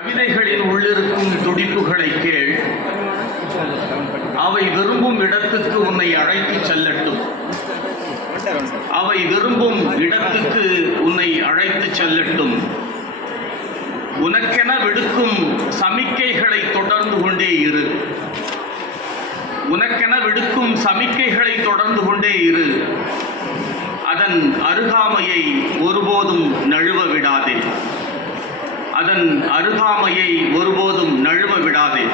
கவிதைகளில் உள்ளிருக்கும் துடிப்புகளை கேள், அவை விரும்பும் இடத்துக்கு உன்னை அழைத்துச் செல்லட்டும். அவை விரும்பும் இடத்துக்கு உன்னை அழைத்துச் செல்லட்டும். உனக்கென விடுக்கும் சமிக்கைகளை தொடர்ந்து கொண்டே இரு. உனக்கென விடுக்கும் சமிக்கைகளை தொடர்ந்து கொண்டே இரு. அதன் அருகாமையை ஒருபோதும் நழுவ விடாதே. அதன் அருகாமையை ஒருபோதும் நழுவ விடாதே.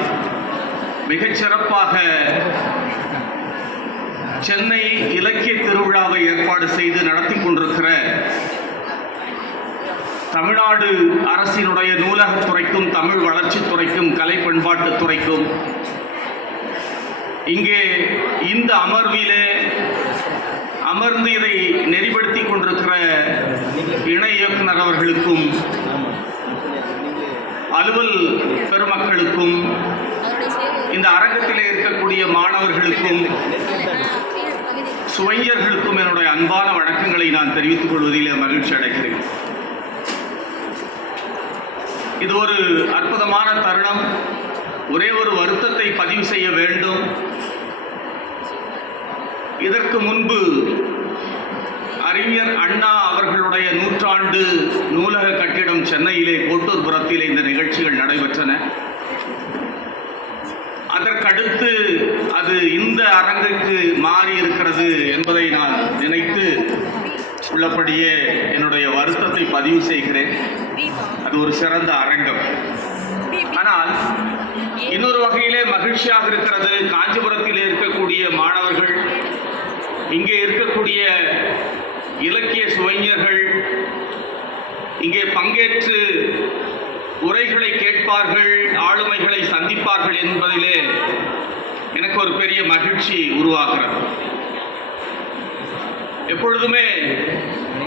மிகச் சிறப்பாக சென்னை இலக்கிய திருவிழாவை ஏற்பாடு செய்து நடத்தி கொண்டிருக்கிற தமிழ்நாடு அரசினுடைய நூலகத்துறைக்கும் தமிழ் வளர்ச்சித்துறைக்கும் கலை பண்பாட்டுத்துறைக்கும் இங்கே இந்த அமர்விலே அமர்ந்து இதை நெறிப்படுத்தி கொண்டிருக்கிற இணை இயக்குனர் அவர்களுக்கும் அலுவல் பெருமக்களுக்கும் இந்த அரங்கத்திலே இருக்கக்கூடிய மாணவர்களுக்கும் சுவைஞர்களுக்கும் என்னுடைய அன்பான வணக்கங்களை நான் தெரிவித்துக் கொள்வதிலே மகிழ்ச்சி அடைகிறேன். இது ஒரு அற்புதமான தருணம். ஒரே ஒரு வருத்தத்தை பதிவு செய்ய வேண்டும். இதற்கு முன்பு அறிஞர் அண்ணா அவர்களுடைய நூற்றாண்டு நூலக கட்டிடம் சென்னையிலே கோட்டூர்புரத்திலே இந்த நிகழ்ச்சிகள் நடைபெற்றன. அதற்கடுத்து அது இந்த அரங்குக்கு மாறி இருக்கிறது என்பதை நான் நினைத்து உள்ளபடியே என்னுடைய வருத்தத்தை பதிவு செய்கிறேன். அது ஒரு சிறந்த அரங்கம். ஆனால் இன்னொரு வகையிலே மகிழ்ச்சியாக இருக்கிறது. காஞ்சிபுரத்திலே இருக்கக்கூடிய மாணவர்கள், இங்கே இருக்கக்கூடிய இலக்கிய சுவைஞர்கள் இங்கே பங்கேற்று உரைகளை கேட்பார்கள், ஆளுமைகளை சந்திப்பார்கள் என்பதிலே எனக்கு ஒரு பெரிய மகிழ்ச்சி உருவாகிறது. எப்பொழுதுமே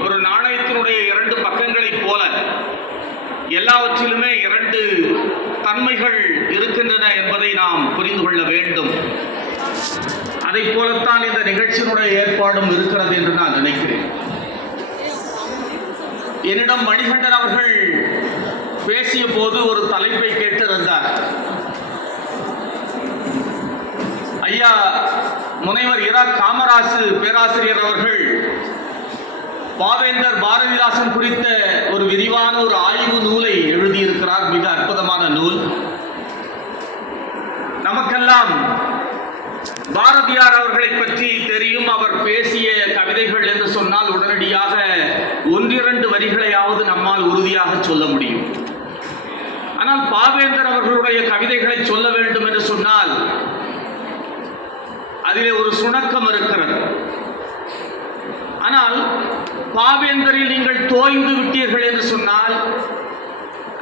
ஒரு நாணயத்தினுடைய இரண்டு பக்கங்களைப் போல எல்லாவற்றிலுமே இரண்டு தன்மைகள் இருக்கின்றன என்பதை நாம் புரிந்து கொள்ள வேண்டும். அதை போலத்தான் இந்த நிகழ்ச்சியினுடைய ஏற்பாடும் இருக்கிறது என்று நான் நினைக்கிறேன். என்னிடம் மணிகண்டன் அவர்கள் பேசிய போது ஒரு தலைப்பை கேட்டிருந்தார். ஐயா முனைவர் இரா காமராசு பேராசிரியர் அவர்கள் பாவேந்தர் பாரதிதாசன் குறித்த ஒரு விரிவான ஒரு ஆய்வு நூலை எழுதியிருக்கிறார். மிக அற்புதமான நூல். நமக்கெல்லாம் பாரதியார் அவர்களை பற்றி தெரியும். அவர் பேசிய கவிதைகள் என்று சொன்னால் உடனடியாக ஒன்றிரண்டு வரிகளையாவது நம்மால் உறுதியாக சொல்ல முடியும். ஆனால் பாவேந்தர் அவர்களுடைய கவிதைகளை சொல்ல வேண்டும் என்று சொன்னால் அதிலே ஒரு சுணக்கம் இருக்கிறது. ஆனால் பாவேந்தரில் நீங்கள் தோய்ந்து விட்டீர்கள் என்று சொன்னால்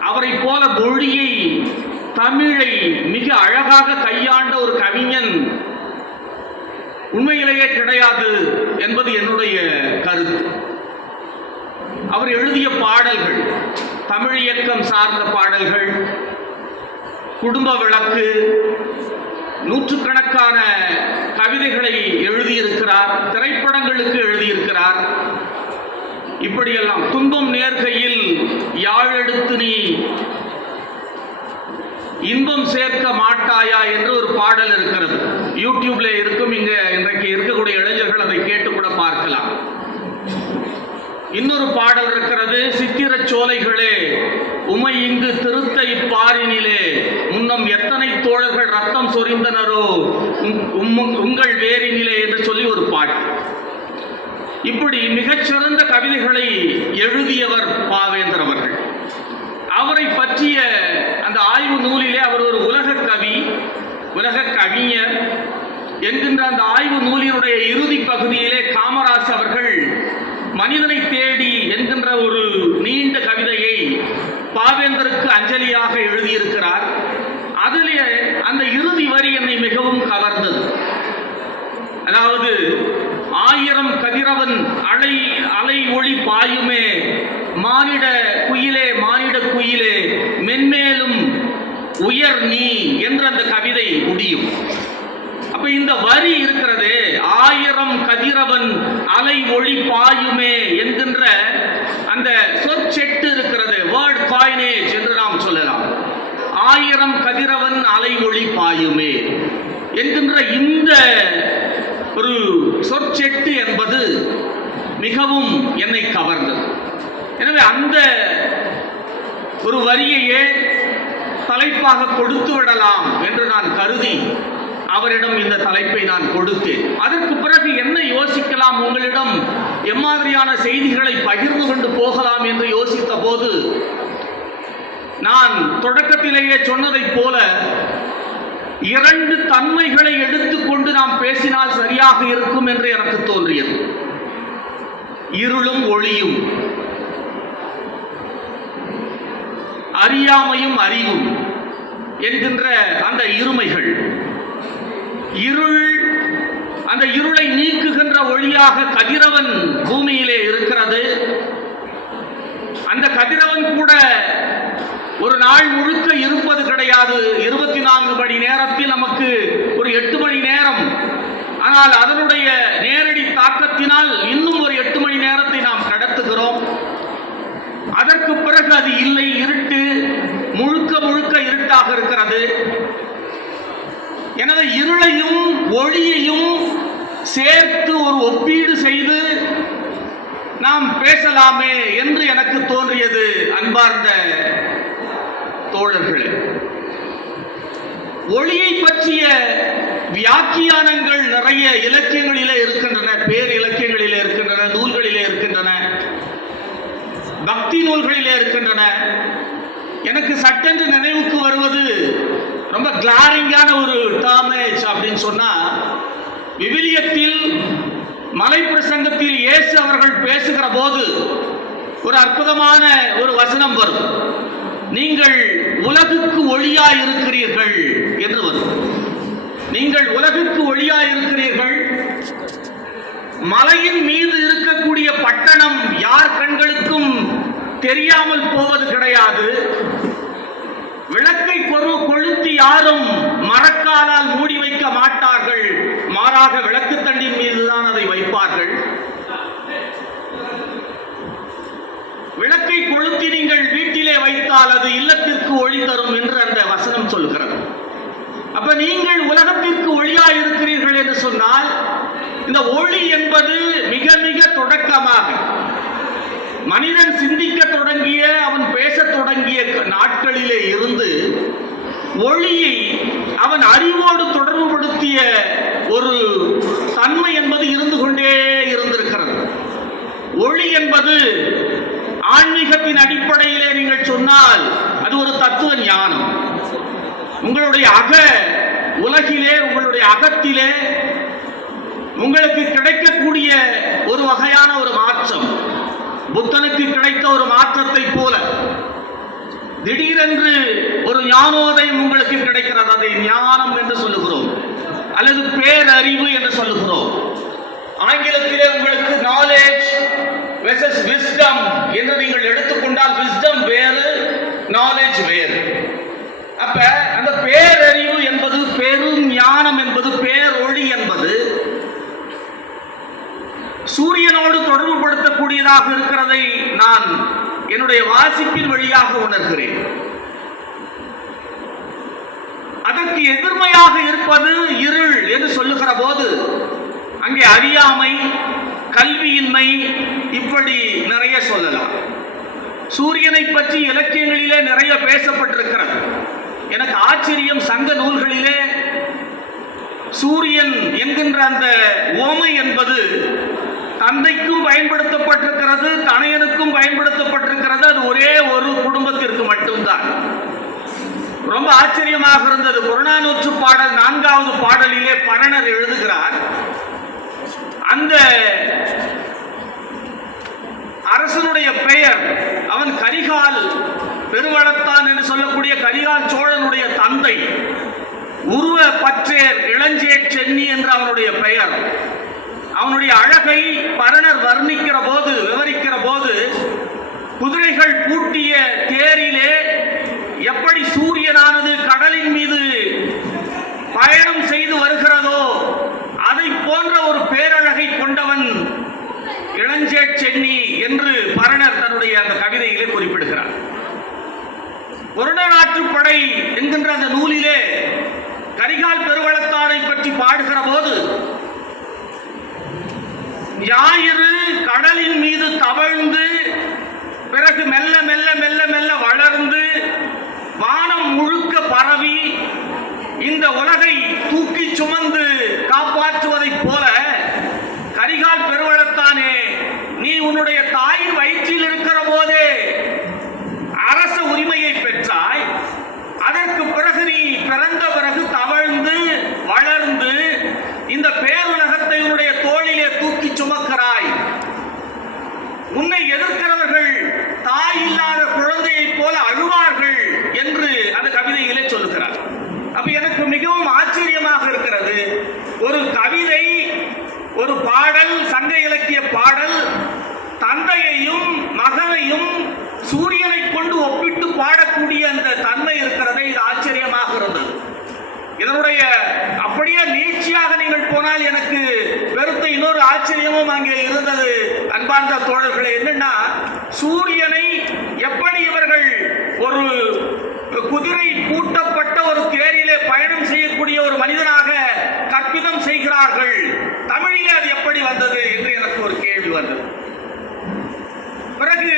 அவரை போல மொழியை, தமிழை மிக அழகாக கையாண்ட ஒரு கவிஞன் உண்மையிலேயே கிடையாது என்பது என்னுடைய கருத்து. அவர் எழுதிய பாடல்கள், தமிழ் இயக்கம் சார்ந்த பாடல்கள், குடும்ப விளக்கு, நூற்றுக்கணக்கான கவிதைகளை எழுதியிருக்கிறார், திரைப்படங்களுக்கு எழுதியிருக்கிறார். இப்படியெல்லாம் துன்பம் நேர்கையில் யாழெடுத்து நீ இன்பம் சேர்க்க மாட்டாயா என்று ஒரு பாடல் இருக்கிறது. யூடியூப்ல இருக்கும். இங்க இன்றைக்கு இருக்கக்கூடிய இளைஞர்கள் அதை கேட்டு கூட பார்க்கலாம். இன்னொரு பாடல் இருக்கிறது. சித்திர சோலைகளே உமை இங்கு திருத்த இப்பாரினிலே முன்னம் எத்தனை தோழர்கள் ரத்தம் சொரிந்தனரோ உங்கள் வேரினிலே என்று சொல்லி ஒரு பாட்டு. இப்படி மிகச்சிறந்த கவிதைகளை எழுதியவர் பாவேந்தர் அவர்கள். அவரை பற்றிய அந்த ஆய்வு நூலிலே அவர் ஒரு உலக கவி, உலக கவிஞர் என்கின்ற அந்த ஆய்வு நூலினுடைய இறுதி பகுதியிலே காமராஜ் அவர்கள் மனிதனை தேடி என்கின்ற ஒரு நீண்ட கவிதையை பாவேந்தருக்கு அஞ்சலியாக எழுதியிருக்கிறார். அதிலே அந்த இறுதி வரி என்னை மிகவும் கவர்ந்தது. அதாவது, ஆயிரம் கதிரவன் அலை ஒளி பாயுமே மானிட குயிலே மானிட குயிலே மென்மேலும் உயர் நீ என்ற அந்த கவிதை முடியும். அப்ப இந்த வரி இருக்கிறது, ஆயிரம் கதிரவன் அலை ஒளி பாயுமே என்கின்ற அந்த சொற்செட்டு இருக்கிறது, வேர்ட் காயினேஜ் என்று நாம் சொல்லலாம். 1000 கதிரவன் அலைமொழி பாயுமே என்கின்ற இந்த ஒரு சொற்செட்டு என்பது மிகவும் என்னை கவர்ந்தது. எனவே அந்த ஒரு வரியையே தலைப்பாக கொடுத்து விடலாம் என்று நான் கருதி அவரிடம் இந்த தலைப்பை நான் கொடுத்தேன். அதற்கு பிறகு என்ன யோசிக்கலாம், உங்களிடம் எம்மாதிரியான செய்திகளை பகிர்ந்து கொண்டு போகலாம் என்று யோசித்த போது நான் தொடக்கத்திலேயே சொன்னதைப் போல 2 தன்மைகளை எடுத்துக்கொண்டு நாம் பேசினால் சரியாக இருக்கும் என்று எனக்கு தோன்றியது. இருளும் ஒளியும், அறியாமையும் அறிவும் என்கின்ற அந்த இருமைகள். இருள், அந்த இருளை நீக்குகின்ற ஒளியாக கதிரவன் பூமியிலே இருக்கிறது. அந்த கதிரவன் கூட ஒரு நாள் முழுக்க இருப்பது கிடையாது. 24 மணி நேரத்தில் நமக்கு ஒரு 8 மணி நேரம். ஆனால் அதனுடைய நேரடி தாக்கத்தினால் இன்னும் ஒரு 8 மணி நேரத்தை நாம் கடத்துகிறோம். அதற்கு பிறகு அது இல்லை, இருட்டு, முழுக்க முழுக்க இருட்டாக இருக்கிறது. எனவே இருளையும் ஒளியையும் சேர்த்து ஒரு ஒப்பீடு செய்து நாம் பேசலாமே என்று எனக்கு தோன்றியது. அன்பார்ந்த தோழர்களே, ஒளியை பற்றிய வியாக்கியானங்கள் நிறைய இலக்கியங்களிலே இருக்கின்றன, பேர் இலக்கியங்களிலே இருக்கின்றன, நூல்களிலே இருக்கின்றன, பக்தி நூல்களிலே இருக்கின்றன. எனக்கு சட்டென்று நினைவுக்கு வருவது ரொம்ப கிளாரிங்கான ஒரு டேர்மேஜ் அப்படின்னு சொன்னா, விவிலியத்தில் மலை பிரசங்கத்தில் இயேசு அவர்கள் பேசுகிற போது ஒரு அற்புதமான ஒரு வசனம் வரும். நீங்கள் உலகுக்கு ஒளியாய் இருக்கிறீர்கள் என்று வரும். நீங்கள் உலகுக்கு ஒளியாய் இருக்கிறீர்கள். மலையின் மீது இருக்கக்கூடிய பட்டணம் யார் கண்களுக்கும் தெரியாமல் போவது கிடையாது. விளக்கை கொளுத்தி யாரும் மரக்காலால் மூடி வைக்க மாட்டார்கள். மாறாக விளக்கு தண்டின் மீதுதான் அதை வைப்பார்கள். விளக்கை கொளுத்தி நீங்கள் வீட்டிலே வைத்தால் அது இல்லத்திற்கு ஒளி தரும் என்று அந்த வசனம் சொல்கிறது. அப்ப நீங்கள் உலகத்திற்கு ஒளியாய் இருக்கிறீர்கள் என்று சொன்னால், இந்த ஒளி என்பது மிக மிக தொடக்கமாக மனிதன் சிந்திக்க தொடங்கிய, அவன் பேசத் தொடங்கிய நாட்களிலே இருந்து ஒளியை அவன் அறிவோடு தொடர்புபடுத்திய ஒரு தன்மை என்பது இருந்து கொண்டே இருந்திருக்கிறது. ஒளி என்பது ஆன்மீகத்தின் அடிப்படையிலே நீங்கள் சொன்னால் அது ஒரு தத்துவ ஞானம். உங்களுடைய அக உலகிலே, உங்களுடைய அகத்திலே உங்களுக்கு கிடைக்கக்கூடிய ஒரு வகையான ஒரு மாற்றம், புத்தனுக்கு கிடைத்த ஒரு மாற்றத்தை போல திடீரென்று ஒரு ஞானோதயம் உங்களுக்கு கிடைக்கிறது. அதை ஞானம் என்று சொல்லுகிறோம், அல்லது பேரறிவு என்று சொல்லுகிறோம். ஆங்கிலத்திலே உங்களுக்கு நாலேஜ் வெர்சஸ் விஸ்டம் என்று நீங்கள் எடுத்துக்கொண்டால், விஸ்டம் வேறு, நாலேஜ் வேறு. அப்ப அந்த பேரறிவு என்பது, பெரும் ஞானம் என்பது, பேரொளி என்பது சூரியனோடு தொடர்புபடுத்தக்கூடியதாக இருக்கிறதை நான் என்னுடைய வாசிப்பின் வழியாக உணர்கிறேன். அதற்கு எதிர்மையாக இருப்பது இருள் என்று சொல்லுகிற போது அங்கே அறியாமை, கல்வியின்மை, இப்படி நிறைய சொல்லலாம். சூரியனை பற்றி இலக்கியங்களிலே நிறைய பேசப்பட்டிருக்கிறது. எனக்கு ஆச்சரியம், சங்க நூல்களிலே சூரியன் என்கின்ற அந்த ஓமை என்பது தந்தைக்கும் பயன்படுத்தப்பட்டிருக்கிறது, தனையனுக்கும் பயன்படுத்தப்பட்டிருக்கிறது. அது ஒரே ஒரு குடும்பத்திற்கு மட்டும்தான். ரொம்ப ஆச்சரியமாக இருந்தது. புறநானூற்று பாடல் 4வது பாடலிலே பரணர் எழுதுகிறார், அந்த அரசனுடைய பெயர், அவன் கரிகால் பெருவளத்தான் என்று சொல்லக்கூடிய கரிகால் சோழனுடைய தந்தை, உருவ பற்றேர் இளஞ்சேட் சென்னி என்று அவனுடைய பெயர். அவனுடைய அழகை பரணர் வர்ணிக்கிற போது, விவரிக்கிற போது, குதிரைகள் பூட்டிய தேரிலே எப்படி சூரியனானது கடலின் மீது பயணம் செய்து வருகிறதோ அதை போன்ற ஒரு பேரழகை கொண்டவன் இளஞ்சேட் சென்னி என்று பரணர் தன்னுடைய அந்த கவிதையிலே குறிப்பிடுகிறார். ஒருநாட்டுப்படை என்கின்ற அந்த நூலிலே கரிகால் பெருவளத்தானை பற்றி பாடுகிற போது, ஞாயிறு கடலின் மீது தவழ்ந்து பிறகு மெல்ல மெல்ல மெல்ல மெல்ல வளர்ந்து வானம் முழுக்க பரவி இந்த உலகை தூக்கி சுமந்து காப்பாற்றுவதைப் போல, கரிகால் பெருவளத்தானே, நீ உன்னுடைய தாயின் வயிற்றில் இருக்கிற போதே அரச உரிமையை பெற்றாய். அதற்கு பிறகு நீ பிறந்த பிறகு தவழ்ந்து வளர்ந்து இந்த பேருலகத்தை உன்னுடைய தோளிலே தூக்கி சுமக்கிறாய். உன்னை எதிர்க்கிறவர்கள் தாய் இல்லாத குழந்தையைப் போல அழுவார்கள் என்று அந்த கவிதையிலே சொல்லுகிறார். அப்ப எனக்கு மிகவும் ஆச்சரியமாக இருக்கிறது. ஒரு கவிதை, ஒரு பாடல், சங்க இலக்கிய பாடல், தந்தையையும் மகனையும் சூரியனை கொண்டு ஒப்பிட்டு பாடக்கூடிய அந்த தன்மை இருக்கிறதே, இது ஆச்சரியமாக இருந்தது. இதனுடைய அப்படியே நீட்சியாக நீங்கள் போனால் எனக்கு பெருத்த இன்னொரு ஆச்சரியமும் அங்கே இருந்தது. அன்பார்ந்த தோழர்களே, என்னன்னா, சூரியனை எப்படி இவர்கள் ஒரு குதிரை பூட்டப்பட்ட ஒரு தேரிலே பயணம் செய்யக்கூடிய ஒரு மனிதனாக கற்பிதம் செய்கிறார்கள், தமிழிலே அது எப்படி வந்தது என்று எனக்கு ஒரு கேள்வி வந்தது. பிறகு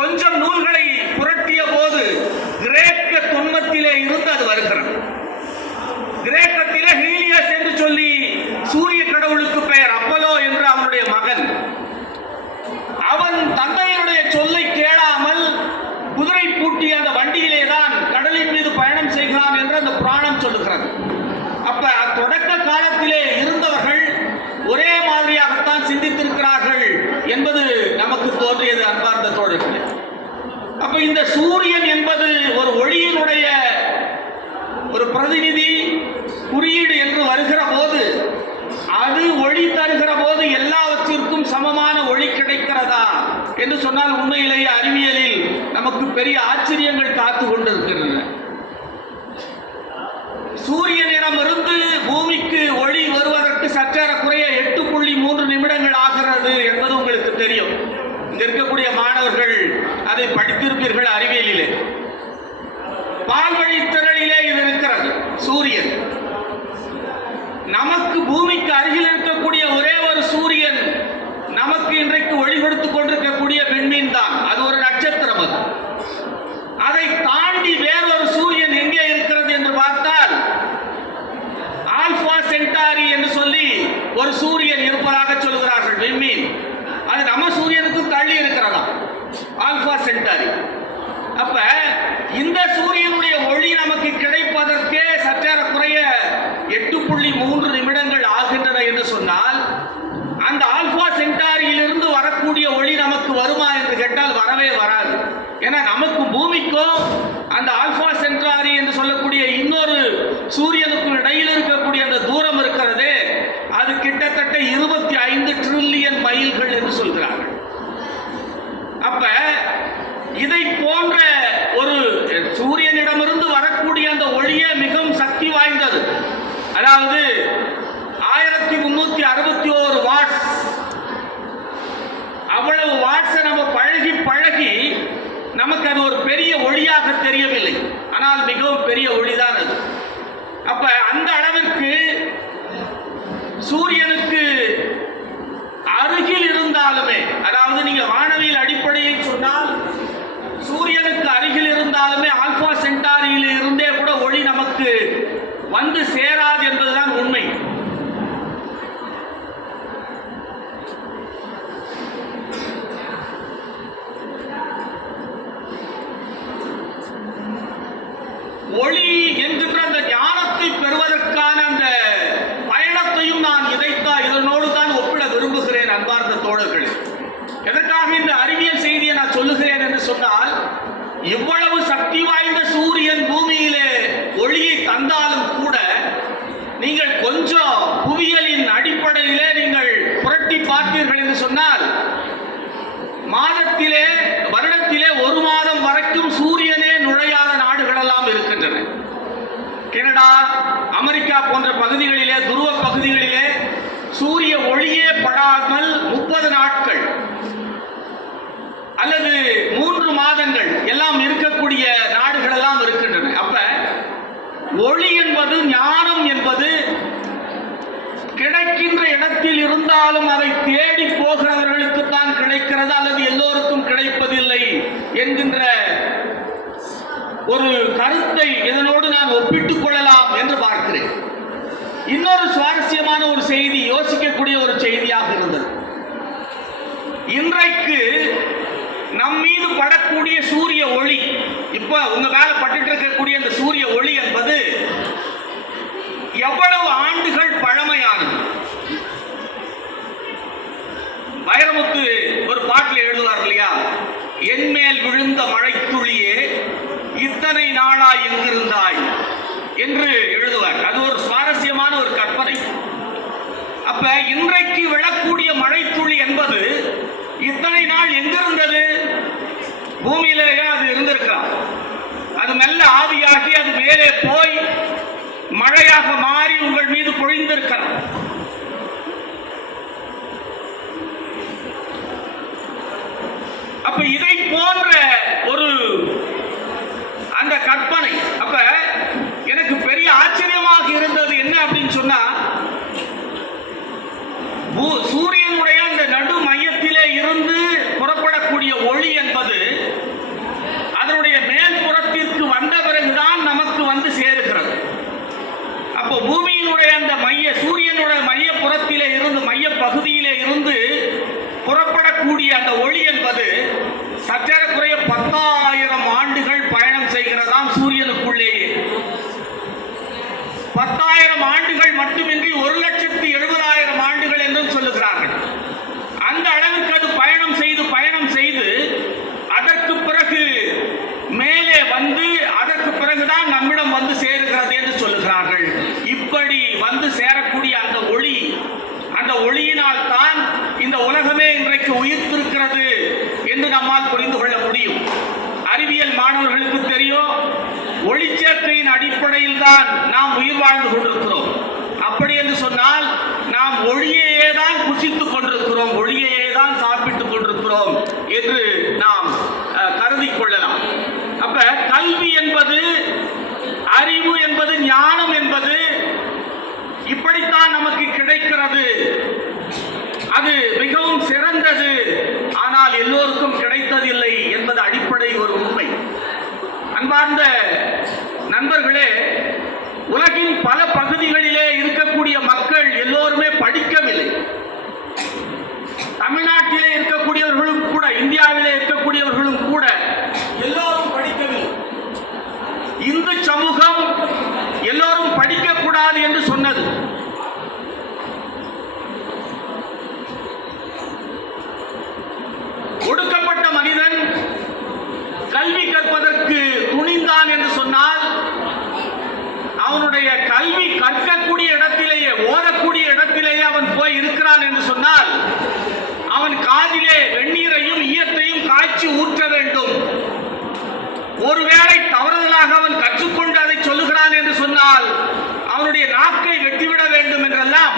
கொஞ்சம் நூல்களை புரட்டிய போது கிரேக்க தொன்மத்திலே இருந்து அது வருகிறது. கிரேக்கத்திலே ஹீலியஸ் என்று சொல்லி சூரிய கடவுளுக்கு பெயர் அப்பலோ என்று அவனுடைய மகன், அவன் தந்தையினுடைய சொல்லை கேளாமல் குதிரை பூட்டிய அந்த வண்டியிலே தான் கடலின் மீது பயணம் செய்கிறான் என்று அந்த புராணம் சொல்லுகிறது. அப்ப தொடக்க காலத்திலே இருந்தவர்கள் ஒரே மாதிரியாகத்தான் சிந்தித்திருக்கிறார்கள் என்பது நமக்கு தோன்றியது. அன்பார்ந்த தோழர்களே, அப்ப இந்த சூரியன் என்பது ஒரு ஒளியினுடைய ஒரு பிரதிநிதி குறியீடு என்று வருகிற போது, அது ஒளி தருகிற போது எல்லாவற்றிற்கும் சமமான ஒளி கிடைக்கிறதா என்று சொன்னால் உண்மையிலேயே அறிவியலில் நமக்கு பெரிய ஆச்சரியங்கள் காத்து கொண்டிருக்கின்றன. சூரியனிடமிருந்து பூமிக்கு ஒளி வருவதற்கு சற்றேறக்குறைய 8.3 நிமிடங்கள் ஆகிறது என்பது உங்களுக்கு தெரியும். இங்க இருக்கக்கூடிய மாணவர்கள் அதை படித்திருப்பீர்கள் அறிவியலிலே. பால்வழி திரளிலே இது இருக்கிறது. சூரியன் நமக்கு பூமிக்கு அருகில் இருக்கக்கூடிய ஒரே ஒரு சூரியன் நமக்கு இன்றைக்கு ஒளி கொடுத்துக் கொண்டிருக்கக்கூடிய விண்மீன் தான். அது ஒரு நட்சத்திரம். அது அதை தாண்டி வேறொரு சூரியன் எங்கே இருக்கிறது என்று பார்த்தால் ஆல்பா சென்டாரி என்று சொல்லி ஒரு சூரியன் இருப்பதாக சொல்கிறார்கள் விண்மீன். அது நம்ம சூரியனுக்கும் தள்ளி இருக்கிறதா, ஆல்பா சென்டாரி. அப்ப இந்த சூரியனுடைய ஒளி நமக்கு கிடைப்பதற்கே சற்றேறக்குறைய 8.3 நிமிடங்கள் ஆகின்றன என்று சொன்னால், அந்த ஆல்பா சென்டாரியிலிருந்து வரக்கூடிய ஒளி நமக்கு வருமா என்று கேட்டால் வரவே வராது. ஏன்னா நமக்கு பூமிக்கும் அந்த ஆல்பா சென்டாரி என்று சொல்லக்கூடிய இன்னொரு சூரியனுக்கும் இடையில் இருக்கக்கூடிய அந்த தூரம் இருக்கிறதே, அது கிட்டத்தட்ட 25 ட்ரில்லியன் மைல்கள் என்று சொல்கிறார்கள். அப்ப இதை போன்ற ஒரு சூரியனிடமிருந்து வரக்கூடிய அந்த ஒளியே மிகவும் சக்தி வாய்ந்தது. அதாவது 1361 வாட்ஸ். அவ்வளவு வாட்ஸை நம்ம பழகி பழகி நமக்கு அது ஒரு பெரிய ஒளியாக தெரியவில்லை, ஆனால் மிகவும் பெரிய ஒளிதான் அது. அப்ப அந்த அளவிற்கு சூரியனுக்கு அருகில் இருந்தாலுமே, அதாவது நீங்க வானவியல் அடிப்படையில் சொன்னால் சூரியனுக்கு அருகில் இருந்தாலுமே ஆல்பா சென்டாரியில் இருந்தே கூட ஒளி நமக்கு வந்து சேராது என்பதுதான் உண்மை. ஒளி என்கின்ற அந்த ஞானத்தை பெறுவதற்கான அந்த பயணத்தையும் நான் இதனோடு தான் ஒப்பிட விரும்புகிறேன். அன்பார்ந்த தோழர்களே, எதற்காக இந்த அறிவியல் செய்தியை நான் சொல்லுகிறேன் என்று சொன்னால், இவ்வளவு சக்தி வாய்ந்த சூரியன் பூமியிலே ஒளியை தந்தாலும் கூட நீங்கள் கொஞ்சம் புவியியலின் அடிப்படையிலே நீங்கள் புரட்டி பார்த்தீர்கள் என்று சொன்னால், மாதத்திலே வருடத்திலே 1 மாதம் வரைக்கும் சூரியனே நுழையாத நாடுகளெல்லாம் இருக்கின்றன. கனடா, அமெரிக்கா போன்ற பகுதிகளிலே, துருவ பகுதிகளிலே சூரிய ஒளியே படாமல் 30 நாட்கள் அல்லது 3 மாதங்கள் எல்லாம் இருக்கக்கூடிய நாடுகள் எல்லாம் இருக்கின்றன. அப்ப ஒளி என்பது, ஞானம் என்பது கிடைக்கின்ற இடத்தில் இருந்தாலும் அதை தேடி போகிறவர்களுக்கு தான் கிடைக்கிறது, அல்லது எல்லோருக்கும் கிடைப்பதில்லை என்கின்ற ஒரு கருத்தை இதனோடு நான் ஒப்பிட்டுக் கொள்ளலாம் என்று பார்க்கிறேன். இன்னொரு சுவாரஸ்யமான ஒரு செய்தி, யோசிக்கக்கூடிய ஒரு செய்தியாக இருந்தது. இன்றைக்கு நம் மீது படக்கூடிய சூரிய ஒளி, இப்ப உங்க மேல பட்டுட்டு இருக்கக்கூடிய இந்த சூரிய ஒளி என்பது எவ்வளவு ஆண்டுகள் பழமையானது. வைரமுத்து ஒரு பாட்டில் எழுதுவார் இல்லையா, என்மேல் விழுந்த மழை துளியே இத்தனை நாளா எங்கிருந்தாய் என்று எழுதுவார். அது ஒரு சுவாரஸ்யமான ஒரு கற்பனை. அப்ப இன்றைக்கு விழக்கூடிய மழை துளி என்பது இத்தனை நாள் எங்கிருந்தது? பூமியிலேயே அது இருந்திருக்கலாம். அது மெல்ல ஆவியாகி அது மேலே போய் மழையாக மாறி உங்கள் மீது பொழிந்திருக்கலாம். அப்ப இதை போன்ற ஒரு அந்த கற்பனை. அப்ப எனக்கு பெரிய ஆச்சரியமாக இருந்தது என்ன அப்படின்னு சொன்னா, சூரியனுடைய அந்த நடு மையத்திலே இருந்து புறப்படக்கூடிய ஒளி என்பது அதனுடைய மேல் புறத்திற்கு வந்த பிறகுதான் நமக்கு வந்து சேருகிறது. அப்போ பூமியினுடைய அந்த சூரியனுடைய மைய புறத்திலே இருந்து, மைய பகுதியிலே இருந்து புறப்படக்கூடிய அந்த ஒளி என்பது சற்றேறக்குறைய 10,000 ஆண்டுகள் பயணம் செய்கிறதாம் சூரியனுக்குள்ளேயே. 10,000 ஆண்டுகள் மட்டுமின்றி 1,70,000 ஆண்டுகள் என்றும் சொல்லுகிறார்கள். அந்த அளவுக்கு அது பயணம் செய்து அதற்கு பிறகு மேலே வந்து அதற்கு பிறகுதான் நம்மிடம் வந்து சேருகிறது என்று சொல்லுகிறார்கள். இப்படி வந்து சேரக்கூடிய அந்த ஒளியினால் தான் இந்த உலகமே இன்றைக்கு உயிர்த்திருக்கிறது என்று நம்மால் புரிந்து கொள்ள முடியும். அறிவியல் மாணவர்களுக்கு தெரியும், ஒளிச்சேர்க்கையின் அடிப்படையில் தான் நாம் உயிர் வாழ்ந்து கொண்டிருக்கிறோம். அப்படி என்று சொன்னால் நாம் ஒளியையே தான் புசித்துக் கொண்டிருக்கிறோம், ஒளியையே தான் சாப்பிட்டுக் கொண்டிருக்கிறோம் என்று நாம் கருதி கொள்ளலாம். அப்ப கல்வி என்பது, அறிவு என்பது, ஞானம் என்பது இப்படித்தான் நமக்கு கிடைக்கிறது. அது மிகவும் சிறந்தது, ஆனால் எல்லோருக்கும் கிடைத்ததில்லை என்பது அடிப்படை ஒரு உண்மை. அன்பார்ந்த நண்பர்களே, உலகின் பல பகுதிகளிலே இருக்கக்கூடிய மக்கள் எல்லோருமே படிக்கவில்லை. தமிழ்நாட்டிலே இருக்கக்கூடியவர்களும் கூட, இந்தியாவிலே இருக்கக்கூடியவர்களும் கூட எல்லோரும் படிக்கவில்லை. இந்து சமூகம் எல்லோரும் படிக்கக்கூடாது என்று சொன்னது. ஒடுக்கப்பட்ட மனிதன் கல்வி கற்பதற்கு துணிந்தான் என்று சொன்னால், அவனுடைய கல்வி கற்கக்கூடிய இடத்திலேயே, ஓதக்கூடிய இடத்திலேயே அவன் போய் இருக்கிறான் என்று சொன்னால், அவன் காதிலே வெந்நீரையும் ஈயத்தையும் காய்ச்சி ஊற்ற வேண்டும். ஒருவேளை தவறுதலாக அவன் கற்றுக்கொண்டு அதை சொல்லுகிறான் என்று சொன்னால் அவனுடைய நாக்கை வெட்டிவிட வேண்டும் என்றெல்லாம்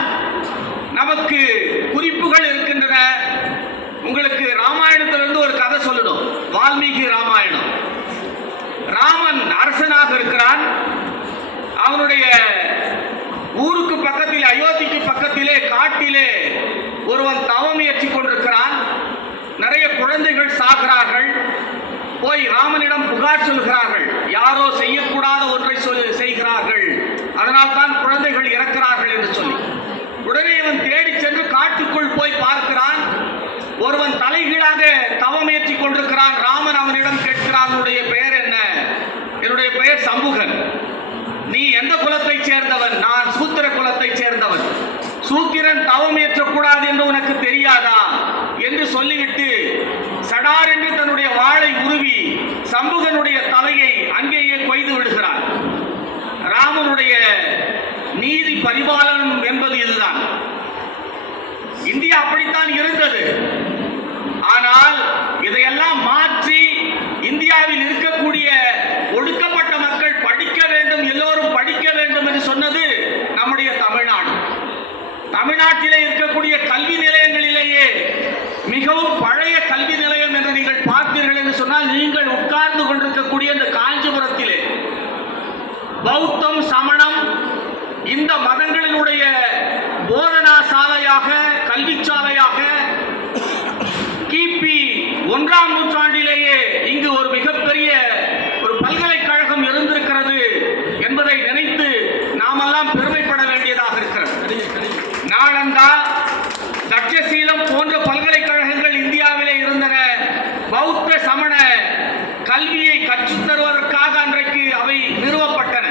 நமக்கு குறிப்புகள் இருக்கின்றன. உங்களுக்கு ராமாயணத்திலிருந்து ஒரு கதை சொல்லணும். வால்மீகி ராமாயணம். ராமன் அரசனாக இருக்கிறான். அவனுடைய ஊருக்கு பக்கத்திலே, அயோத்திக்கு பக்கத்திலே காட்டிலே ஒருவன் தவம் இயற்றிக் கொண்டிருக்கிறான். நிறைய குழந்தைகள் சாகிறார்கள். போய் ராமனிடம் புகார் சொல்கிறார்கள். யாரோ செய்யக்கூடாத ஒன்றை செய்கிறார்கள், அதனால் தான் குழந்தைகள் இறக்கிறார்கள் என்று சொல்லி. உடனே இவன் தேடி சென்று காட்டுக்குள் போய் பார்க்கிறான். ஒருவன் தலைகீழாக தவம் ஏற்றிக் கொண்டிருக்கிறான். ராமன் அவனிடம் கேட்கிறான், உன்னுடைய பெயர் என்ன? என்னுடைய பெயர் சம்புகன். நீ எந்த குலத்தை சேர்ந்தவன்? நான் சூத்திர குலத்தை சேர்ந்தவன். சூத்திரன் தவம் ஏற்றக்கூடாது என்று உனக்கு தெரியாதா என்று சொல்லிவிட்டு சடார் என்று தன்னுடைய வாளை உருவி சம்புகனுடைய தலையை அங்கேயே கொய்து விடுகிறான். ராமனுடைய நீதி பரிபாலனம் என்பது இதுதான். இந்தியா அப்படித்தான் இருந்தது. ஆனால் இதையெல்லாம் மாற்றி இந்தியாவில் இருக்கக்கூடிய ஒடுக்கப்பட்ட மக்கள் படிக்க வேண்டும், எல்லோரும் படிக்க வேண்டும் என்று சொன்னது நம்முடைய தமிழ்நாடு. தமிழ்நாட்டிலே இருக்கக்கூடிய கல்வி நிலையங்களிலேயே மிகவும் பழைய கல்வி நிலையம் என்று நீங்கள் பௌத்தம், சமணம் இந்த மதங்களினுடைய போதனா சாலையாக, கல்வி சாலையாக கிபி 1ஆம் நூற்றாண்டிலேயே இங்கு ஒரு மிகப்பெரிய ஒரு பல்கலைக்கழகம் இருந்திருக்கிறது என்பதை நினைத்து நாமெல்லாம் பெருமைப்பட வேண்டியதாக இருக்கிறது. நாளந்தா, தட்சசீலம் போன்ற பல்கலைக்கழகங்கள் இந்தியாவிலே இருந்தன. பௌத்த சமண கல்வியை கற்றுத் தருவதற்காக அன்றைக்கு அவை நிறுவப்பட்டன.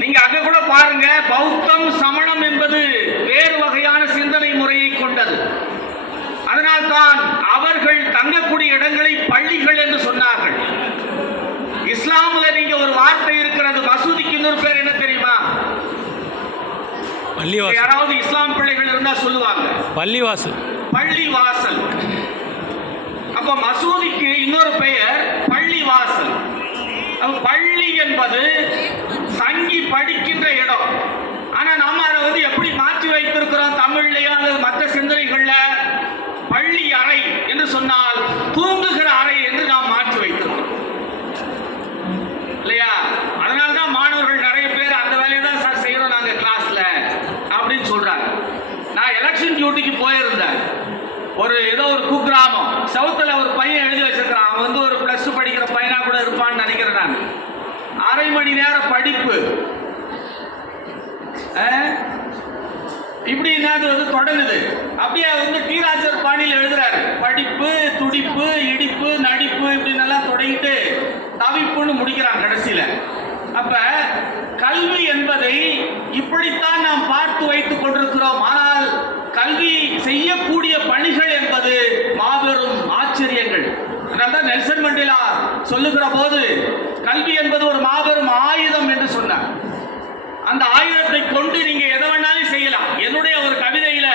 நீங்க அங்க கூட பாருங்க, பௌத்தம் சமணம் என்பது வேறு வகையான சிந்தனை முறையை கொண்டது. அதனால்தான் அவர்கள் தங்கக்கூடிய இடங்களை பள்ளிகள் என்று சொன்னார்கள். இஸ்லாமில் நீங்க ஒரு வார்த்தை இருக்கிறது, மசூதிக்கு இன்னொரு பேர் என்ன தெரியுமா? யாராவது இஸ்லாம் பிள்ளைகள் இருந்தா சொல்லுவாங்க, பள்ளிவாசல். பள்ளிவாசல். அப்ப மசூதிக்கு இன்னொரு பெயர் பள்ளிவாசல். பள்ளி என்பது தங்கி படிக்கின்ற இடம். ஆனா நாம அதை எப்படி மாற்றி வைத்திருக்கிறோம் தமிழ்லயோ அல்லது மற்ற சிந்தனைகள்ல? பள்ளி அறை என்று சொன்னால் தூங்குகிற அறை என்று நாம் மாற்றி வைத்திருக்கிறோம் இல்லையா? அதனால்தான் மாணவர்கள் நிறைய பேர் அந்த வேலையை தான் சார் செய்யறோம் நாங்க கிளாஸ்ல அப்படின்னு சொல்றாங்க. நான் எலெக்ஷன் டியூட்டிக்கு போயிருந்தேன். ஏதோ ஒரு குக்கிராமம் சவுத்துல ஒரு பையன் எழுதி வச்சிருக்கிறான். அவன் ஒரு +2 படிக்கிற பையனா கூட இருப்பான்னு நினைக்கிறேன் நான். 1/2 மணி நேர படிப்பு இப்படி தொடங்குது. அப்படியே டீராஜர் பாணியில் எழுதுறாரு. படிப்பு, துடிப்பு, இடிப்பு, நடிப்பு இப்படின்னு எல்லாம் தொடங்கிட்டு தவிப்புன்னு முடிக்கிறான் கடைசியில. அப்ப கல்வி என்பதை இப்படித்தான் நாம் பார்த்து வைத்துக் கொண்டிருக்கிறோம். ஆனால் கல்வி செய்யக்கூடிய பணிகள் என்பது மாபெரும் ஆச்சரியங்கள். அதனால்தான் நெல்சன் மண்டேலா சொல்லுகிற போது கல்வி என்பது ஒரு மாபெரும் ஆயுதம் என்று சொன்னார். அந்த ஆயுதத்தை கொண்டு நீங்க எதை வேணாலும் செய்யலாம். என்னுடைய ஒரு கவிதையில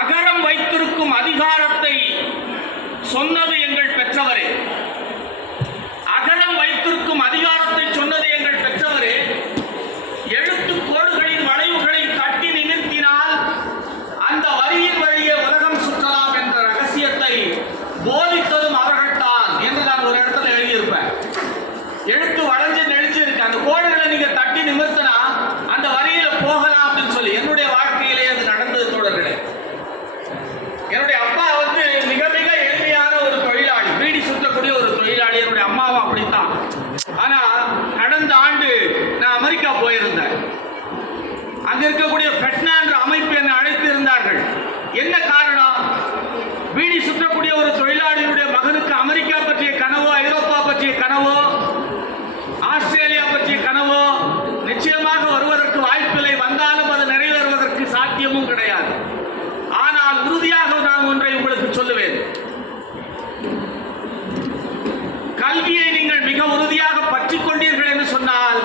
அகரம் வைத்திருக்கும் அதிகாரத்தை சொன்னது எங்கள் பெற்றவரே, அகரம் வைத்திருக்கும் அதிகாரத்தை சொன்னது எங்கள் பெற்றவரே, எழுத்து கோடுகளின் வளைவுகளை தட்டி நிமிர்த்தினால் அந்த வரியின் வழியே உலகம் சுற்றலாம் என்ற ரகசியத்தை போதித்ததும் அவர்கள்தான் என்று நான் ஒரு இடத்துல எழுதியிருப்பேன். எழுத்து வளைஞ்சு நெளிச்சு இருக்கு, அந்த கோடுகளை நீங்க தட்டி நிமிர்த்தினா அந்த வரியில போகலாம் அப்படின்னு சொல்லி என்னுடைய வாழ்க்கையிலே அது நடந்தது தோழர்களே. என்னுடைய அப்பா மிக மிக எளிமையான ஒரு தொழிலாளி, பீடி சுற்றக்கூடிய ஒரு தொழிலாளி. என்னுடைய அம்மாவும் அப்படித்தான். ஆனா கடந்த ஆண்டு நான் அமெரிக்கா போயிருந்தேன். அங்க இருக்கக்கூடிய ஃபெட்னா என்ற அமைப்பு என்னை அழைத்து இருந்தார்கள். என்ன காரணம்? பீடி சுற்றக்கூடிய ஒரு தொழிலாளியுடைய மகனுக்கு அமெரிக்கா பற்றிய கனவோ, ஐரோப்பா பற்றிய கனவோ, ஆஸ்திரேலியா பற்றிய கனவோ நிச்சயமாக வருவதற்கு வாய்ப்பில்லை. வந்தாலும் அது நிறைவேறுவதற்கு சாத்தியமும் கிடையாது. ஆனால் உறுதியாக நான் ஒன்றை உங்களுக்கு சொல்லுவேன். கல்வியை நீங்கள் மிக உறுதியாக பற்றிக் கொண்டீர்கள் என்று சொன்னால்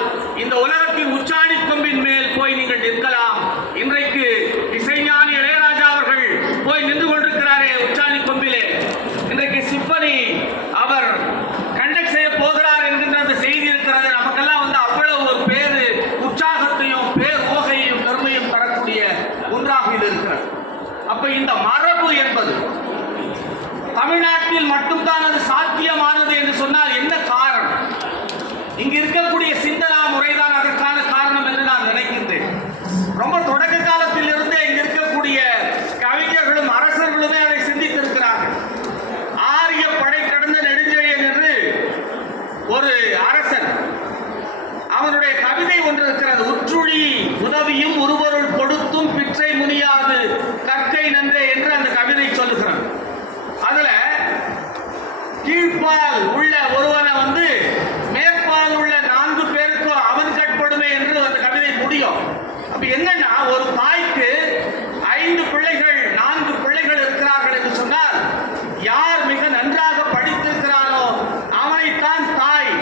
இந்த உலகத்தின் உச்சாணி கொம்பின் மேல் போய் நீங்கள் நிற்கலாம். இன்றைக்கு இசைஞானி இளையராஜா அவர்கள் போய் நின்று கொண்டிருக்கிறாரே உச்சாணி கொம்பிலே. இன்றைக்கு சிம்பனி அவர் கண்டக்ட் செய்ய போகிறார் என்கின்ற அந்த செய்தி இருக்கிறது. நமக்கெல்லாம் அவ்வளவு ஒரு பேரு உற்சாகத்தையும் பேரோகையையும் பெருமையும் தரக்கூடிய ஒன்றாக இது இருக்கிறது. அப்ப இந்த மரபு என்பது தமிழ்நாட்டில் மட்டும்தான் அது சாத்தியமானது என்று சொன்னால் என்ன காரணம்? இங்கு இருக்கக்கூடிய சிந்தனா முறைதான் அதற்கான காரணம் என்று நான் நினைக்கின்றேன். ரொம்ப தொடக்க காலத்தில் இருந்தே இங்கு இருக்கக்கூடிய கவிஞர்களும் அரசர்களுமே அதை சிந்தித்திருக்கிறார்கள். ஆரிய படை கடந்த நெடுஞ்செழியன் என்று ஒரு அரசன், அவனுடைய கவிதை ஒன்று இருக்கிறது. உற்றுழி உதவியும் உருவருள் கொடுத்தும் பிற்றை முனியாது கற்கை நன்றே என்று அந்த கவிதை சொல்லுகிறான். அதுல கீழ்ப்பால் உள்ள ஒருவனை மேற்பால் உள்ள 4 பேருக்கும் அவன் கட்படுமே என்று அந்த கவிதை முடியும். அப்ப என்னன்னா, ஒரு தாய்க்கு 5 பிள்ளைகள் 4 பிள்ளைகள் இருக்கிறார்கள் என்று சொன்னால் யார் மிக நன்றாக படித்திருக்கிறானோ அவனைத்தான் தாய்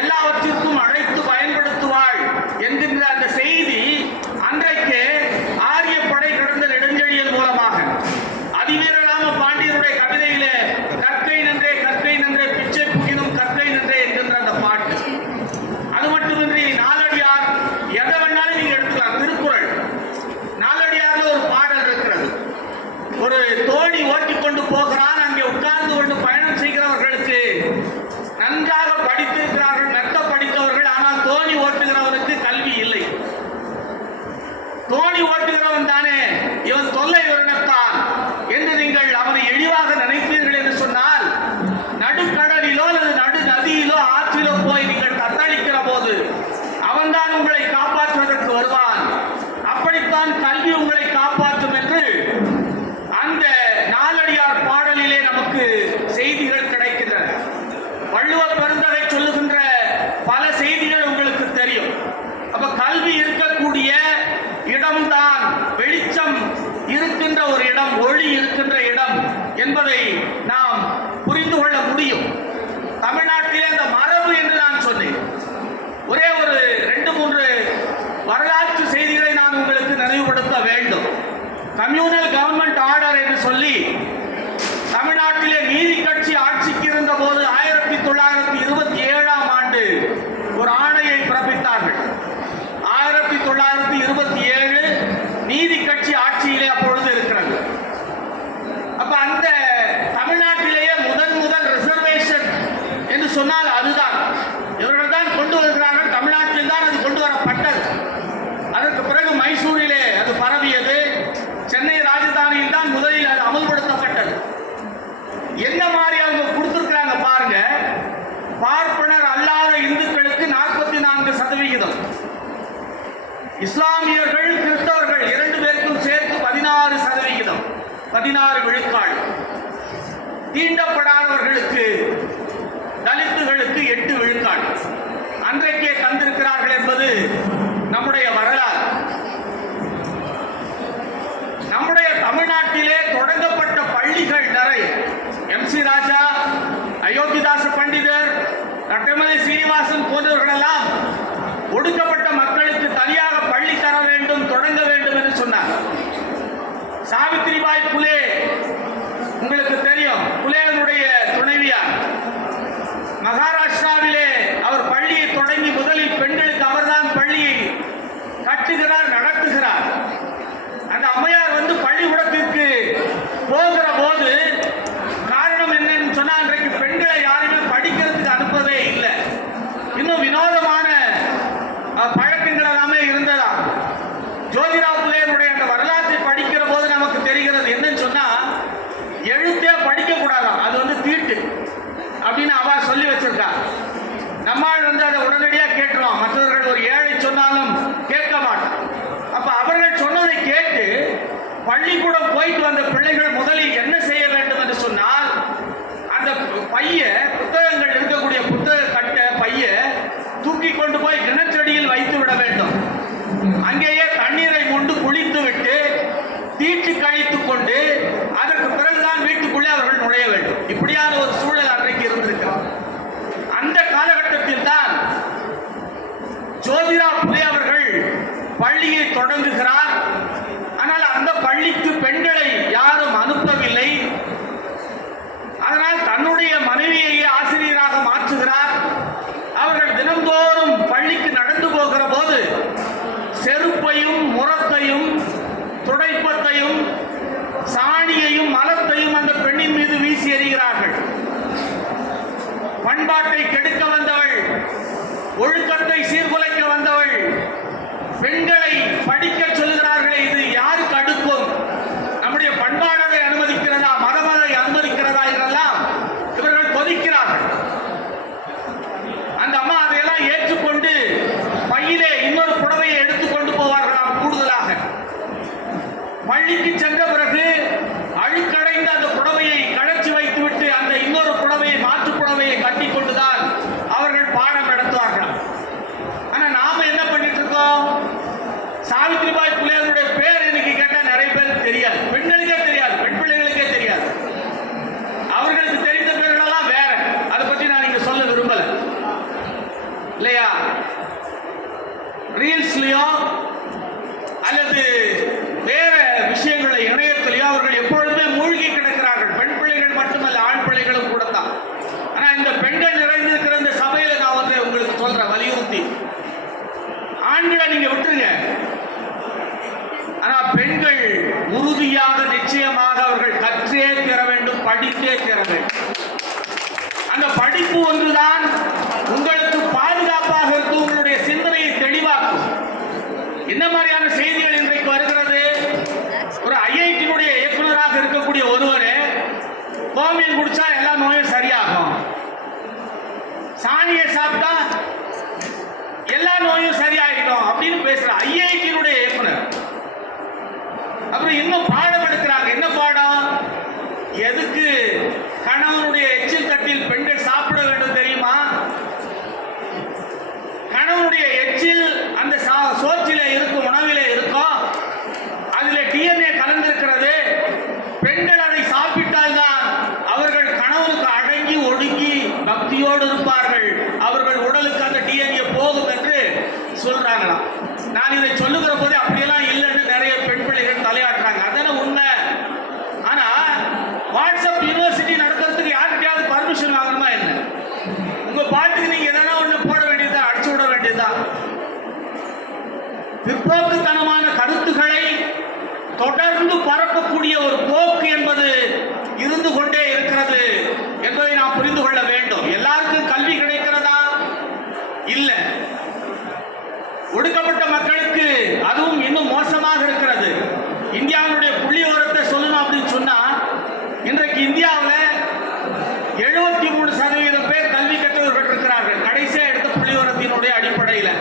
எல்லாவற்றிற்கும் அழைத்து பயன்படுத்துவாள் என்கின்ற அந்த செய்தி அன்றைக்கு ஆரிய படை கடந்த நெடுஞ்செழியன் மூலமாக அதிவீரராம பாண்டியனுடைய கவிதையிலே கற்கை நன்றே பிச்சை புகினும் போய் நீங்கள் தத்தளிக்கிற போது அவன்தான் உங்களை காப்பாற்றுவதற்கு வருவான். அப்படித்தான் கல்வி உங்களை காப்பாற்றும் என்று அந்த நாலடியார் பாடலிலே நமக்கு செய்திகள் கிடைக்கின்றன. வள்ளுவ பெருந்தகை சொல்லுகின்ற பல செய்திகள் உங்களுக்கு தெரியும். அப்ப கல்வி இருக்கக்கூடிய இடம்தான் வெளிச்சம் இருக்கின்ற ஒரு இடம், ஒளி இருக்கின்ற இடம் என்பதை நாம் புரிந்து கொள்ள முடியும். தமிழ்நாட்டிலே அந்த மரபு என்று நான் சொன்னேன். ஒரே ஒரு 2-3 வரலாற்று செய்திகளை நான் உங்களுக்கு நினைவுபடுத்த வேண்டும். கம்யூனல் கவர்மெண்ட் ஆர்டர் என்று சொல்லி தமிழ்நாட்டிலே நீதி கட்சி ஆட்சிக்கு இருந்த போது 1927ஆம் ஆண்டு ஒரு ஆணையை பிறப்பித்தார்கள். 1927 நீதி கட்சி ஆட்சியிலே அப்பொழுது இருக்கிறது. அப்ப அந்த தமிழ்நாட்டிலேயே முதல் ரிசர்வேஷன் என்று சொன்னால் அதுதான். இவர்கள் தான் கொண்டு வருகிறார்கள். தமிழ்நாட்டில் தான் அது கொண்டு வரப்பட்டது. அதற்கு பிறகு மைசூரிலே அது பரவியது. சென்னை ராஜதானியில் தான் முதலில் அது அமல்படுத்தப்பட்டது. என்ன மாதிரி அவங்க கொடுத்திருக்கிறாங்க பாருங்க. பார்ப்பனர் அல்லாத இந்துக்களுக்கு 44%, இஸ்லாமியர்கள் கிறிஸ்தவர்கள் 2 பேருக்கும் சேர்த்து 16%, 16 விழுக்காடு. தீண்டப்படாதவர்களுக்கு தலித்துகளுக்கு 8 விழுக்காடு அன்றைக்கே தந்திருக்கிறார்கள் என்பது நம்முடைய வரலாறு. நம்முடைய தமிழ்நாட்டிலே தொடங்கப்பட்ட பள்ளிகள் நிறைய. MC ராஜா, அயோத்திதாச பண்டிதர், ரட்டமலை சீனிவாசன் போன்றவர்களெல்லாம் ஒடுக்கப்பட்ட மக்களுக்கு தனியாக பள்ளி தர வேண்டும், தொடங்க வேண்டும் என்று சொன்னார். சாவித்திரிபாய் புலே உங்களுக்கு தெரியும், புலேனுடைய துணைவியார். மகாராஷ்டிராவிலே அவர் பள்ளியை தொடங்கி முதலில் பெண்களுக்கு அவர்தான் பள்ளியை கட்டுகிறார், நடத்துகிறார். அந்த அம்மையார் வந்து பள்ளிக்கூடத்திற்கு போகிற போது காரணம் என்னன்னு சொன்னா, அன்றைக்கு பெண்களை யாருமே படிக்கிறதுக்கு அனுப்பவே இல்லை. இன்னும் வினோதமான பழக்கங்கள் எல்லாமே இருந்ததா. ஜோதிராவ் புலேனுடைய அந்த வரலாற்றை படிக்கிற போது நமக்கு தெரிகிறது என்னன்னு சொன்னா, எழுத்தே படிக்க கூடாதான், அது வந்து தீட்டு அப்படின்னு அவ சொல்லி வச்சிருக்கா. நம்மால் வந்து அதை உடனடியாக கேட்கலாம். மற்றவர்கள் ஒரு ஏழை சொன்னாலும் கேட்க மாட்டோம். அப்ப அவர்கள் சொன்னதை கேட்டு பள்ளிக்கூடம் போயிட்டு வந்த பிள்ளைகள் முதலில் என்ன செய்ய வேண்டும் என்று சொன்னால், அந்த பைய புத்தகங்கள் இருக்கக்கூடிய புத்தக கட்ட பைய தூக்கி கொண்டு போய் கிணற்றடியில் வைத்து விட வேண்டும். அங்கேயே தண்ணீரை கொண்டு குளித்து விட்டு தீட்டு கழித்துக் கொண்டு அதற்கு பிறகுதான் வீட்டுக்குள்ளே அவர்கள் நுழைய வேண்டும். இப்படியான ஒரு சூழல் அன்றைக்கு இருந்திருக்கிறது. அந்த காலகட்டத்தில் தான் ஜோதிராவ் புலே அவர்கள் பள்ளியை தொடங்குகிறார். ஆனால் அந்த பள்ளிக்கு பெண்களை யாரும் அனுப்பவில்லை. அதனால் தன்னுடைய மனைவியையே ஆசிரியராக மாற்றுகிறார். அவர்கள் தினந்தோறும் பள்ளிக்கு நடந்து போகிற போது செருப்பையும் முரத்தையும் துடைப்பத்தையும் சாணியையும் மலத்தையும் அந்த பெண்ணின் மீது வீசி எறிகிறார்கள். பண்பாட்டை கெடுக்க வந்தவள், ஒழுக்கத்தை சீர்குலைக்க வந்தவள், பெண்களை படிக்க சொல்லுகிறார்களே, இது யாருக்கு அடுக்கும்? நம்முடைய பண்பாடை அனுமதிக்கிறதா, மதமதை அனுமதிக்கிறதா என்றெல்லாம் இவர்கள் கொதிக்கிறார்கள். அந்த அம்மா அதையெல்லாம் ஏற்றுக்கொண்டு பையிலே இன்னொரு புடவையை எடுத்துக்கொண்டு போவார்களாம். கூடுதலாக பள்ளிக்கு சென்ற பிறகு அழுக்கடைந்த அந்த புடவையை கழற்றி வைத்துவிட்டு அந்த இன்னொரு புடவையை, மாற்று புடவையை கட்டி கொண்டுதான் அவர்கள் பாடம் நடத்துவார்கள். ஆனா நாம என்ன பண்ணிட்டு இருக்கோம்? சாவித்திரிபாய் சாணியை சாப்பிட்டா எல்லா நோயும் சரியாயிடும் அப்படின்னு பேசுற ஐஐடியினுடைய இயக்குனர். அப்புறம் இன்னும் பாடம் எடுக்கிறாங்க. என்ன பாடம்? எதுக்கு கணவனுடைய எச்சில் தட்டில் பெண்கள் சாப்பிட வேண்டும் தெரியுமா? கணவனுடைய எச்சில் அந்த சோற்றிலே இருக்கும், உணவிலே இருக்கும், அதில் டிஎன்ஏ கலந்திருக்கிறது. பெண்கள் அதை சாப்பிட்டால்தான் அவர்கள் கணவனுக்கு அடங்கி ஒடுங்கி பக்தியோடு இருப்பார்கள், அவர்கள் உடலுக்கு அந்த டிஎன்ஏ போகும் என்று சொல்றாங்களாம். நான் இதை சொல்லுகிற போது அப்படியெல்லாம் இல்லைன்னு நிறைய பெண் பிள்ளைகள் தலையாட்டுறாங்க. அதான உண்மை. ஆனா வாட்ஸ்அப் யூனிவர்சிட்டி நடத்துறதுக்கு யாருக்கையாவது பர்மிஷன் வாங்கணுமா என்ன? உங்க பாட்டுக்கு நீங்க எதனா ஒண்ணு போட வேண்டியதா, அடிச்சு விட வேண்டியதா? பிற்போக்குத்தனமான கருத்துக்களை தொடர்ந்து பரப்பக்கூடிய ஒரு போக்கு என்பது இருந்து கொண்டே இருக்கிறது என்பதை நாம் புரிந்து கொள்ள வேண்டும். எல்லாருக்கும் கல்வி கிடைக்கிறதா? இல்ல. ஒடுக்கப்பட்ட மக்களுக்கு அதுவும் இன்னும் மோசமாக இருக்கிறது. இந்தியாவுடைய புள்ளிவிவரத்தை சொல்லணும் அப்படின்னு சொன்னா, இன்றைக்கு இந்தியாவில் 73% பேர் கல்வி கற்றவர்கள் இருக்கிறார்கள். கடைசியா எடுத்த புள்ளிவிவரத்தினுடைய அடிப்படையில்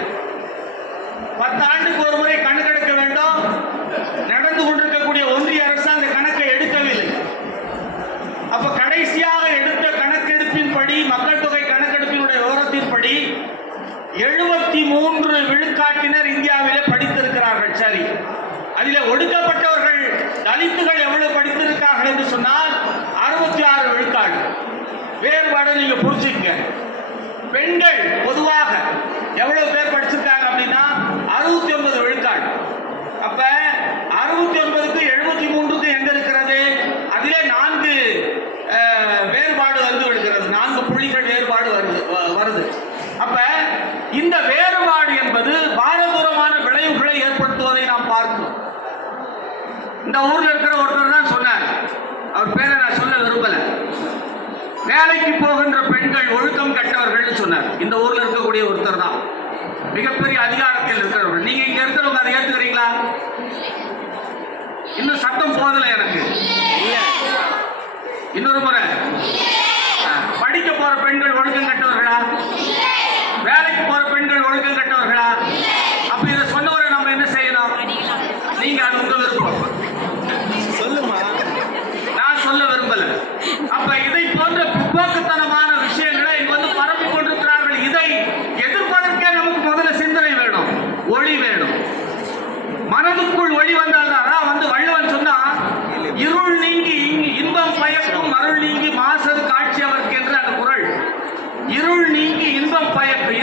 10 ஆண்டுக்கு ஒரு முறை கணக்கெடுக்க வேண்டும். நடந்து கொண்டிருக்கக்கூடிய ஒன்றிய அரசு அந்த கணக்கை எடுக்கவில்லை. அப்ப கடைசியாக எடுத்த கணக்கெடுப்பின்படி, மக்கள் தொகை கணக்கெடுப்பினுடைய விவரத்தின்படி 73 விழுக்காட்டினர் இந்தியாவிலே படித்திருக்கிறார்கள். சரி, அதில் ஒடுக்கப்பட்டவர்கள் தலித்துகள் எவ்வளவு படித்திருக்கார்கள் என்று சொன்னால் 66 விழுக்காடு. வேறுபாடு நீங்க புரிஞ்சுக்கங்க. பெண்கள் பொதுவாக எவ்வளவு பேர் படிச்சிருக்காங்க அப்படின்னா 69 விழுக்காடு. அப்ப 69க்கு 73க்கு எங்க இருக்கிறது? அதிலே 4 வேறுபாடு வந்து விடுகிறது. 4 புள்ளிகள் வேறுபாடு வருது. அப்ப இந்த வேறுபாடு என்பது பாரதூரமான விளைவுகளை ஏற்படுத்துவதை நாம் பார்க்கிறோம். இந்த ஊர்ல இருக்கிற ஒருத்தர் தான் சொன்னார், அவர் பேரை நான் சொல்ல விரும்பல. வேலைக்கு போகின்ற பெண்கள் ஒழுக்கம் கட்டவர்கள் சொன்னார். இந்த ஊர்ல இருக்கக்கூடிய ஒருத்தர் தான், மிகப்பெரிய அதிகாரத்தில் இருக்கிறவர்கள். நீங்க இங்க இருக்கிறவங்க அதை ஏத்துக்கிறீங்களா? இன்னும் சத்தம் போதல எனக்கு. இன்னொரு முறை, படிக்க போற பெண்கள் ஒழுக்கம் கட்டவர்களா? வேலைக்கு போற பெண்கள் ஒழுக்கம் கட்டவர்களா? அப்ப இதை சொன்னவரை நம்ம என்ன செய்யணும்? நீங்க அது உங்க விருப்பம், சொல்லுமா, நான் சொல்ல விரும்பல. அப்ப இதை போன்ற பிற்போக்குத்தனமான விஷயங்களை இங்க வந்து பரப்பிக் கொண்டிருக்கிறார்கள். இதை எதிர்ப்பதற்கே நமக்கு முதல்ல சிந்தனை வேணும், ஒளி வேணும். மனதுக்குள் ஒளி வந்தால்தான் வந்து வள்ளுவன் சொன்னா, இருள் நீங்கி இன்பம் பயக்கும், அருள் நீங்கி மாசது காட்சி அவருக்கு என்று அந்த குறள். இருள் நீங்கி இன்பம் பயக்கும்.